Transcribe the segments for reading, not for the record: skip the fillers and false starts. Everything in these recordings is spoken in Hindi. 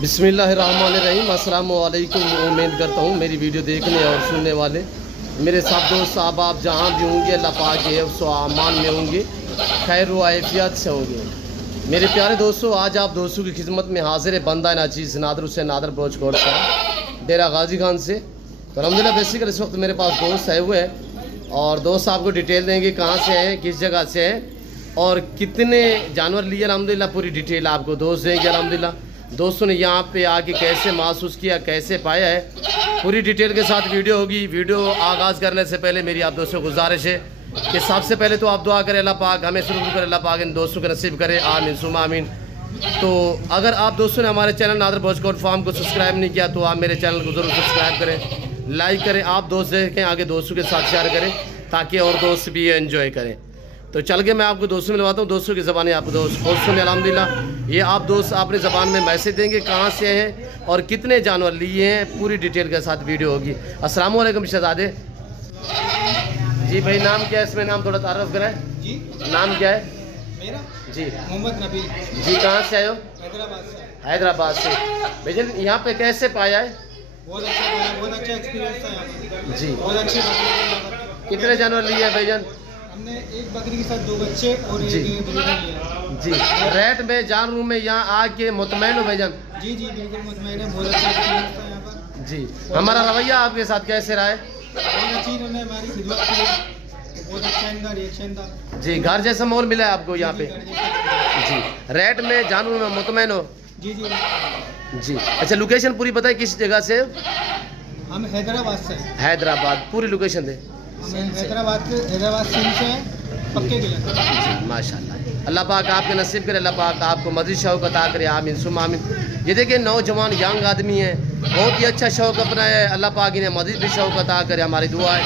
बिस्मिल्लाहिर्रहमानिर्रहीम। अस्सलाम वालेकुम। उम्मीद करता हूँ मेरी वीडियो देखने और सुनने वाले मेरे सब दोस्त साहब आप जहाँ भी होंगे अल्लाह पाक के हिफ्ज़ व अमान में होंगे, खैर व आफियत से होंगे। मेरे प्यारे दोस्तों, आज आप दोस्तों की खिदमत में हाजिर है बंदा नाचीज़ नादर हुसैन नादर बलोच गौर साहब डेरा गाजी खान से। तो अल्हम्दुलिल्लाह बेसिकली इस वक्त मेरे पास दोस्त आए हुए हैं और दोस्त आपको डिटेल देंगे कहाँ से हैं, किस जगह से हैं और कितने जानवर लिए। अल्हम्दुलिल्लाह पूरी डिटेल आपको दोस्त देंगे। अल्हम्दुलिल्लाह दोस्तों ने यहाँ पे आके कैसे महसूस किया, कैसे पाया है, पूरी डिटेल के साथ वीडियो होगी। वीडियो आगाज़ करने से पहले मेरी आप दोस्तों को गुजारिश है कि सबसे पहले तो आप दुआ करें अल्लाह पाक हमें शुरू करें, अल्लाह पाक इन दोस्तों के नसीब करे, आमीन सुमा आमीन। तो अगर आप दोस्तों ने हमारे चैनल नादर बलोच गौर फार्म को सब्सक्राइब नहीं किया तो आप मेरे चैनल को ज़रूर सब्सक्राइब करें, लाइक करें, आप दोस्त देखें आगे दोस्तों के साथ शेयर करें ताकि और दोस्त भी एंजॉय करें। तो चल के मैं आपको दोस्तों मिलवाता हूँ, दोस्तों की ज़बानी आपको दोस्त सुने। अल्हम्दुलिल्लाह ये आप दोस्त अपनी ज़बान में मैसेज देंगे कहाँ से हैं और कितने जानवर लिए हैं, पूरी डिटेल के साथ वीडियो होगी। अस्सलाम वालेकुम शहजादे जी। भाई नाम क्या है, इसमें नाम थोड़ा तारुफ कराए जी। नाम क्या है मेरा जी? मोहम्मद नबी जी। कहाँ से आए हो? हैदराबाद से। हैदराबाद से। भैया यहाँ पे कैसे पाया है? बहुत अच्छा एक्सपीरियंस था यहाँ पर जी। बहुत अच्छे। कितने जानवर लिए हैं भाईजान? हमने एक बकरी के साथ 2 बच्चे और एक ब्रीडर लिया जी। रेट में जानवरों में यहाँ आके मुतमैन हो भाईजान? जी जी बिल्कुल मुतमैन है। बहुत अच्छा एक्सपीरियंस था यहाँ पर जी। हमारा रवैया आपके साथ कैसे रहा है? बहुत अच्छी इन्होंने हमारी खिदमत की, बहुत अच्छा इनका रिएक्शन था जी। घर जैसा माहौल मिला है आपको यहाँ पे? जी। रेट में जानवरों में मुतमैन हो? जी जी जी। अच्छा लोकेशन पूरी बताए किस जगह से? हम हैदराबाद से। हैदराबाद पूरी लोकेशन दे। हम हैदराबाद सिंध से पक्के किले। जी माशाल्लाह। अल्लाह पाक आपके नसीब करे, अल्लाह पाक आपको मज़ीद शौक़ अता करे, आमीन सुमा आमीन। ये देखिए नौजवान यंग आदमी है, बहुत ही अच्छा शौक़ अपना है, अल्लाह पाक इन्हें मज़ीद भी शौक़ अता करे। हमारी दुआ है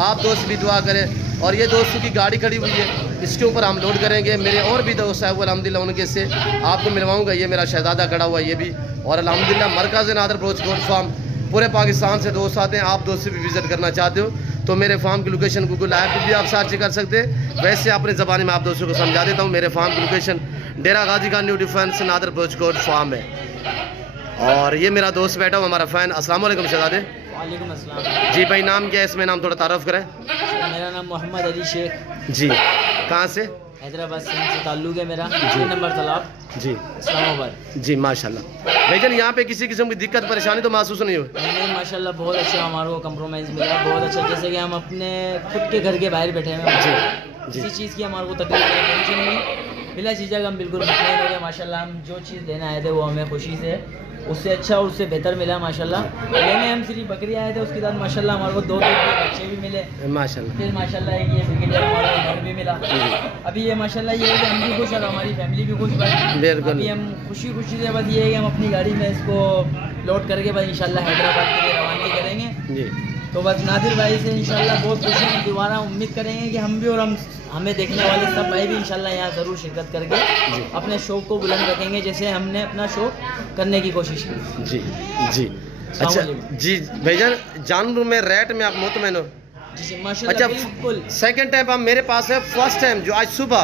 आप दोस्त भी दुआ करें। और ये दोस्तों की गाड़ी खड़ी हुई है, इसके ऊपर हम लोड करेंगे। मेरे और भी दोस्त हैं वो अल्हम्दुलिल्लाह उनके से आपको मिलवाऊँगा। ये मेरा शहजादा खड़ा हुआ है ये भी। और अल्हम्दुलिल्लाह मरकज़ नादर बलोच गौर फार्म पूरे पाकिस्तान से दोस्त आते हैं। आप दोस्त से भी विज़िट करना चाहते हो तो मेरे फार्म की लोकेशन गूगल ऐप पर भी आप सर्च कर सकते हैं। वैसे अपने ज़बानी में आप दोस्तों को समझा देता हूँ। मेरे फार्म की location Dera Ghazi Khan new defence Nadar Baloch Gaur farm है। और ये मेरा दोस्त बैठा हुआ हमारा फ़ैन। अस्सलाम वालेकुम शहजादे। वालेकुम अस्सलाम जी। भाई नाम क्या है, इसमें नाम थोड़ा तारुफ करें। मेरा नाम मोहम्मद अली शेख जी। कहाँ से? हैदराबाद सिंध से ताल्लुक़ है मेरा। 6 नंबर तालाब जी इस्लामाबाद। जी माशाल्लाह। भाईजान यहाँ पे किसी किस्म की दिक्कत परेशानी तो महसूस नहीं हुई? नहीं माशाल्लाह बहुत अच्छा हमारे को कंप्रोमाइज़ मिला, बहुत अच्छा। जैसे कि हम अपने खुद के घर के बाहर बैठे हैं, किसी चीज़ की हमारे को तकलीफ नहीं, टेंशन नहीं, बिला चीज़ा का हम बिल्कुल मुतमईन हो गए माशाल्लाह। हम जो चीज़ लेने आए थे वो हमें खुशी से उससे अच्छा और उससे बेहतर मिला माशाल्लाह। लेने हम सिर्फ बकरी आए थे, उसके बाद माशाल्लाह हमारे को 2 बच्चे भी मिले माशाल्लाह। फिर माशाल्लाह एक ये ब्रिगेडियर हमारा घर भी मिला। अभी ये माशाल्लाह ये है कि हम भी खुश और हमारी फैमिली भी खुश। अभी हम खुशी से बस ये है कि हम अपनी गाड़ी में इसको लोड करके बस इंशाल्लाह हैदराबाद के लिए रवानगी करेंगे। तो बस नादिर भाई से इंशाल्लाह बहुत खुशी है, दोबारा उम्मीद करेंगे कि हम भी और हमें देखने वाले सब भाई भी इंशाल्लाह यहाँ ज़रूर शिरकत करके अपने शौक़ को बुलंद रखेंगे जैसे हमने अपना शौक़ करने की कोशिश की। जी जी। अच्छा जी भाईजान जानवर में रेट में आप मुतमईन हो? जी माशाल्लाह बिल्कुल। सेकंड टाइम आप मेरे पास है, फर्स्ट टाइम जो आज सुबह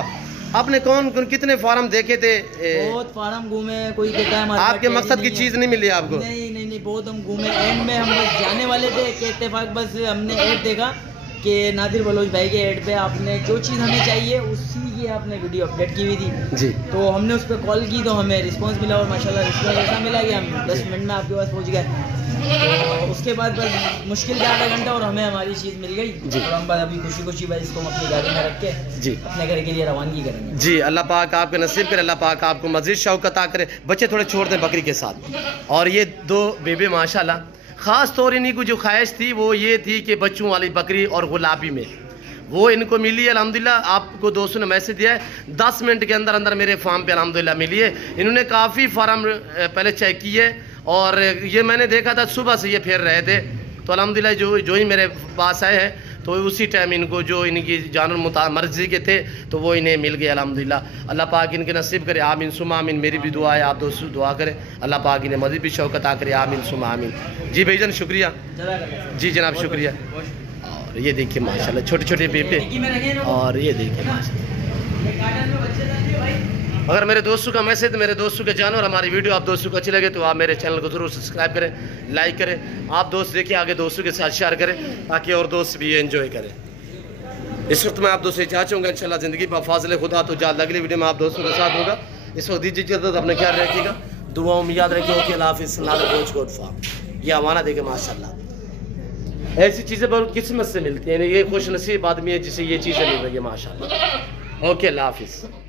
आपने कौन कितने फार्म देखे थे? बहुत फार्म घूमे, कोई कहता है आपके मकसद की चीज़ नहीं मिली आपको? नहीं बहुत हम घूमे। एंड में हम बस जाने वाले थे कि इत्तेफाक बस हमने ऐड देखा कि नादिर बलोच भाई के ऐड पे आपने जो चीज़ हमें चाहिए उसी की आपने वीडियो अपडेट की हुई थी जी। तो हमने उस पर कॉल की तो हमें रिस्पांस मिला और माशाल्लाह रिस्पांस ऐसा मिला कि हम 10 मिनट में आपके पास पहुंच गए। तो उसके बाद बस मुश्किल से आधा घंटा और हमें हमारी चीज़ मिल गई जी। और हम अभी खुशी भाई इसको हम अपनी गाड़ी में रख के जी अपने घर के लिए रवानगी करेंगे जी। अल्लाह पाक आपके नसीब करे, अल्लाह पाक आपको मज़ीद शौक़ अता करे। बच्चे थोड़े छोड़ दें बकरी के साथ। और ये 2 बेबे माशाल्लाह ख़ास तौर इन्हीं को जो ख्वाहिश थी वो ये थी कि बच्चों वाली बकरी और गुलाबी में वो इनको मिली है अल्हम्दुलिल्लाह। आपको दोस्तों ने मैसेज दिया है 10 मिनट के अंदर अंदर मेरे फार्म पे अल्हम्दुलिल्लाह मिली है। इन्होंने काफ़ी फार्म पहले चेक किए और ये मैंने देखा था सुबह से ये फिर रहे थे। तो अल्हम्दुलिल्लाह जो ही मेरे पास आए हैं तो उसी टाइम इनको जो इनकी जानवर मर्जी के थे तो वो इन्हें मिल गए अल्हम्दुलिल्लाह। अल्लाह पाक इनके नसीब करे, आमीन सुमा आमीन। मेरी भी दुआ है, आप दोस्तों दुआ करें अल्लाह पाक इन्हें मज़ीद भी शौक़ अता करे, आमीन सुमा आमीन। जी भाईजान शुक्रिया जी जनाब शुक्रिया। और ये देखिए माशाल्लाह छोटे छोटे बेबे और ये देखिए माशाल्लाह। अगर मेरे दोस्तों का मैसेज, मेरे दोस्तों के जानवर, हमारी वीडियो आप दोस्तों को अच्छी लगे तो आप मेरे चैनल को ज़रूर सब्सक्राइब करें, लाइक करें। आप दोस्त देखिए, आगे दोस्तों के साथ शेयर करें ताकि और दोस्त भी एंजॉय करें। इस वक्त मैं आप दोस्तों से चाह चाहूँगा इंशाल्लाह ज़िंदगी में फाज़िल खुदा तो जल्द अगली वीडियो में आप दोस्तों के साथ होगा। इस वक्त दीजिए इजाज़त, अपने ख्याल रखिएगा, दुआओं में याद रखिए। ओके, अल्लाह हाफ़िज़। ये अमाना देगा माशाल्लाह। ऐसी चीज़ें बहुत किस्मत से मिलती हैं, ये खुश नसीब आदमी है जिसे ये चीज़ें मिल रही है माशाल्लाह। ओके, अल्लाह हाफ़िज़।